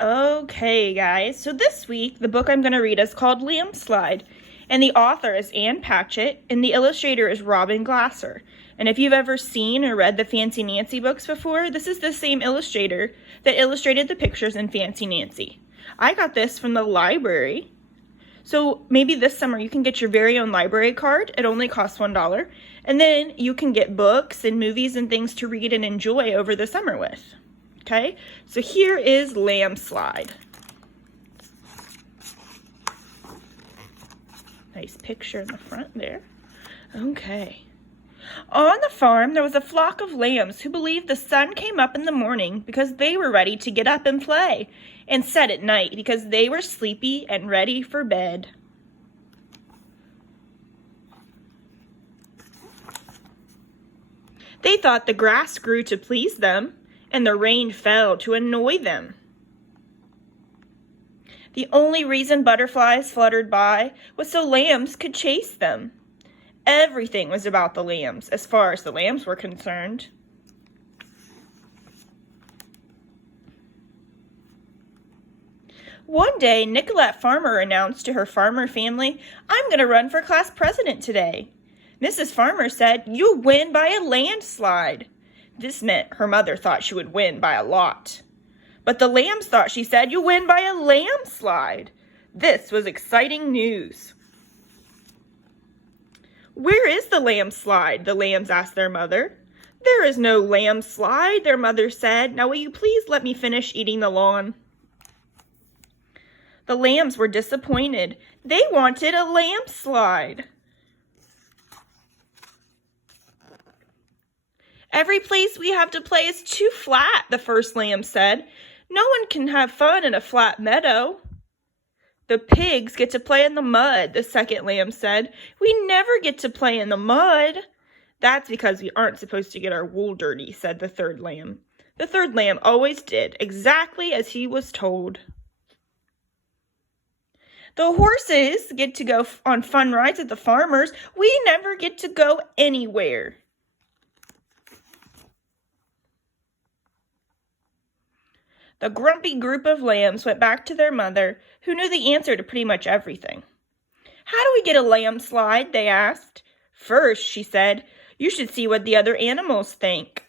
Okay, guys, so this week the book I'm going to read is called Lambslide, and the author is Ann Patchett, and the illustrator is Robin Glasser. And if you've ever seen or read the Fancy Nancy books before, this is the same illustrator that illustrated the pictures in Fancy Nancy. I got this from the library, so maybe this summer you can get your very own library card. It only costs $1, and then you can get books and movies and things to read and enjoy over the summer with. Okay, so here is Lambslide. Nice picture in the front there. Okay. On the farm, there was a flock of lambs who believed the sun came up in the morning because they were ready to get up and play, and set at night because they were sleepy and ready for bed. They thought the grass grew to please them, and the rain fell to annoy them. The only reason butterflies fluttered by was so lambs could chase them. Everything was about the lambs, as far as the lambs were concerned. One day, Nicolette Farmer announced to her farmer family, "I'm going to run for class president today." Mrs. Farmer said, "You'll win by a landslide." This meant her mother thought she would win by a lot. But the lambs thought she said, "You'll win by a landslide." This was exciting news. "Where is the landslide?" the lambs asked their mother. "There is no landslide," their mother said. "Now will you please let me finish eating the lawn?" The lambs were disappointed. They wanted a landslide. "Every place we have to play is too flat," the first lamb said. "No one can have fun in a flat meadow." "The pigs get to play in the mud," the second lamb said. "We never get to play in the mud." "That's because we aren't supposed to get our wool dirty," said the third lamb. The third lamb always did exactly as he was told. "The horses get to go on fun rides at the farmer's. We never get to go anywhere." The grumpy group of lambs went back to their mother, who knew the answer to pretty much everything. "How do we get a landslide?" they asked. "First," she said, "you should see what the other animals think."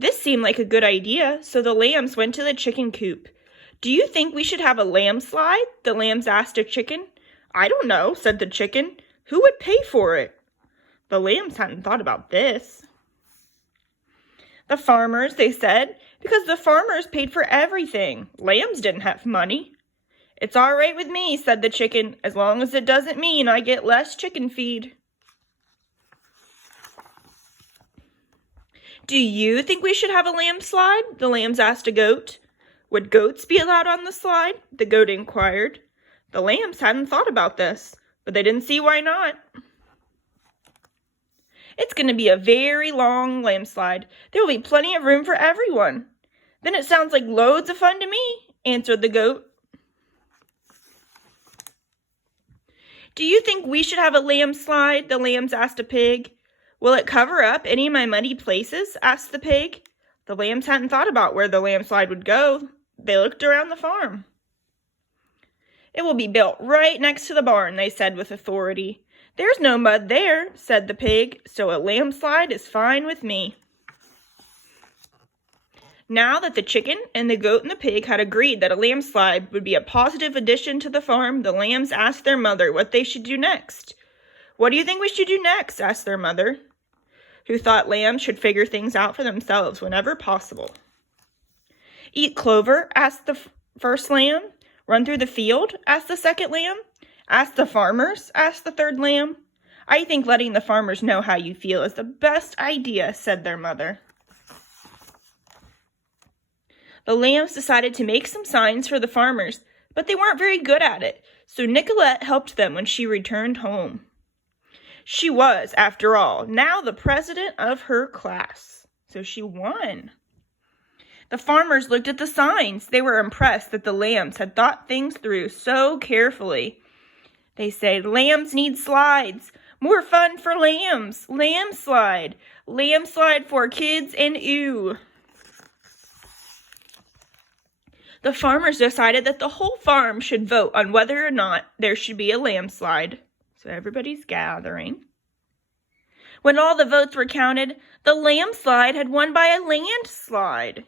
This seemed like a good idea, so the lambs went to the chicken coop. "Do you think we should have a landslide?" the lambs asked a chicken. "I don't know," said the chicken. "Who would pay for it?" The lambs hadn't thought about this. "The farmers," they said, "because the farmers paid for everything. Lambs didn't have money." "It's all right with me," said the chicken, "as long as it doesn't mean I get less chicken feed." "Do you think we should have a landslide?" the lambs asked a goat. "Would goats be allowed on the slide?" the goat inquired. The lambs hadn't thought about this, but they didn't see why not. "It's going to be a very long landslide. There will be plenty of room for everyone." "Then it sounds like loads of fun to me," answered the goat. "Do you think we should have a landslide?" the lambs asked a pig. "Will it cover up any of my muddy places?" asked the pig. The lambs hadn't thought about where the landslide would go. They looked around the farm. "It will be built right next to the barn," they said with authority. "There's no mud there," said the pig, "so a landslide is fine with me." Now that the chicken and the goat and the pig had agreed that a landslide would be a positive addition to the farm, the lambs asked their mother what they should do next. "What do you think we should do next?" asked their mother, who thought lambs should figure things out for themselves whenever possible. "Eat clover?" asked the first lamb. "Run through the field?" asked the second lamb. "Ask the farmers?" asked the third lamb. "I think letting the farmers know how you feel is the best idea," said their mother. The lambs decided to make some signs for the farmers, but they weren't very good at it, so Nicolette helped them when she returned home. She was, after all, now the president of her class, so she won. The farmers looked at the signs. They were impressed that the lambs had thought things through so carefully. They said, "Lambs need slides. More fun for lambs. Lambslide. Lambslide for kids and ew. The farmers decided that the whole farm should vote on whether or not there should be a landslide. So everybody's gathering. When all the votes were counted, the landslide had won by a landslide.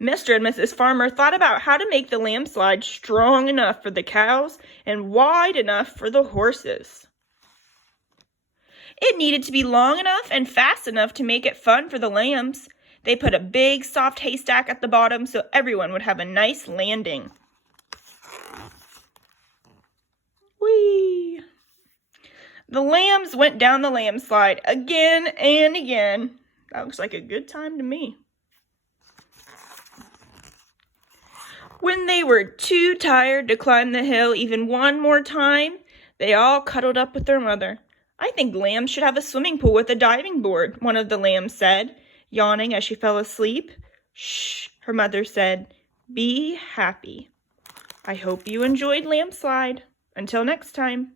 Mr. and Mrs. Farmer thought about how to make the landslide strong enough for the cows and wide enough for the horses. It needed to be long enough and fast enough to make it fun for the lambs. They put a big, soft haystack at the bottom so everyone would have a nice landing. Whee! The lambs went down the landslide again and again. That looks like a good time to me. When they were too tired to climb the hill even one more time, they all cuddled up with their mother. I think lambs should have a swimming pool with a diving board, one of the lambs said, yawning as she fell asleep. Shh, her mother said. Be happy. I hope you enjoyed Lambslide. Until next time.